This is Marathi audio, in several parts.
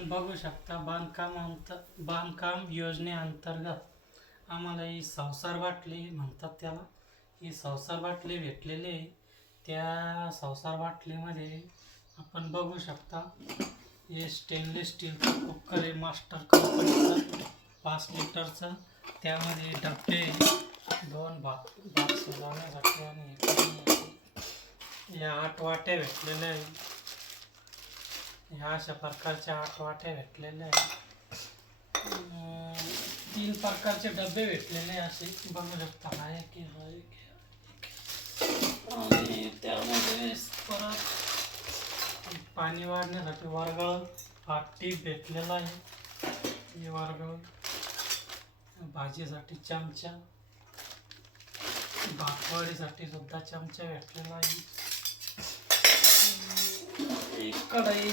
आपण बघू शकता बांधकाम अंत बांधकाम योजनेअंतर्गत आम्हाला ही संसार बाटली म्हणतात त्याला. ही संसार बाटली भेटलेली आहे. त्या संसार बाटलीमध्ये आपण बघू शकता हे स्टेनलेस स्टीलचं कुकर आहे. मास्टर कंपनीचं पाच लिटरचं. त्यामध्ये डबे दोन भात भात सजवण्यासाठी आणि या आठ वाट्या भेटलेल्या आहे ह्या अशा प्रकारच्या आठ वाट्या भेटलेल्या आहेत. तीन प्रकारचे डबे भेटलेले असे बघू शकता नाही एक आणि त्यामध्ये परत पाणी वाढण्यासाठी वरगळ हा टीप भेटलेला आहे. हे वरगळ भाजीसाठी चमचा भाकवाडीसाठी सुद्धा चमचा भेटलेला आहे. एक कढई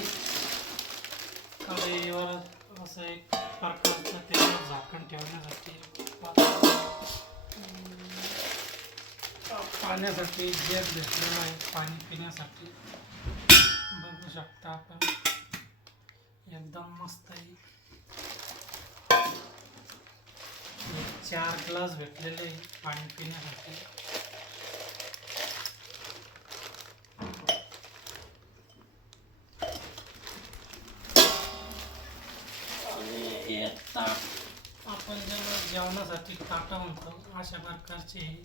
असं एक प्रकारचं ते झाकण ठेवण्यासाठी पाण्यासाठी जग घेतलेलं आहे पाणी पिण्यासाठी बघू शकता आपण. एकदम मस्त आहे. चार ग्लास भेटलेले आहे पाणी पिण्यासाठी. हे ताट आपण जेव्हा जेवणासाठी ताटं म्हणतो अशा प्रकारचे हे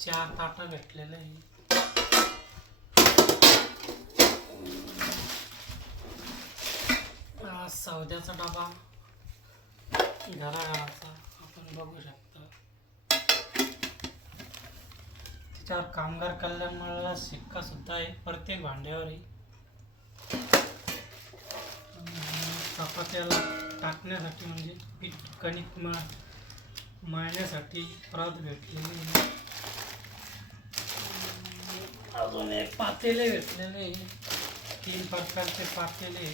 चार ताटं भेटलेलं आहे. सौद्याचा डबा घराघराचा आपण बघू शकतो. त्याच्यावर कामगार कल्याण मंडळाचा शिक्का सुद्धा आहे प्रत्येक भांड्यावरही चपात्याला टाकण्यासाठी म्हणजे पीठ कणिक मळ मळण्यासाठी प्रत भेटलेली. अजून एक पातेले भेटलेले. तीन प्रकारचे पातेले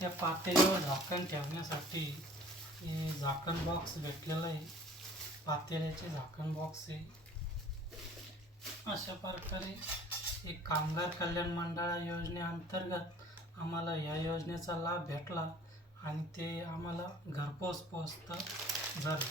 त्या पातेल्यावर झाकण ठेवण्यासाठी झाकण बॉक्स भेटलेला आहे पातेल्याचे झाकण बॉक्स आहे अशा प्रकारे एक कामगार कल्याण मंडळा योजनेअंतर्गत आम्हाला या योजनेचा लाभ भेटला आणि ते आम्हाला घरपोच पोचतं झालं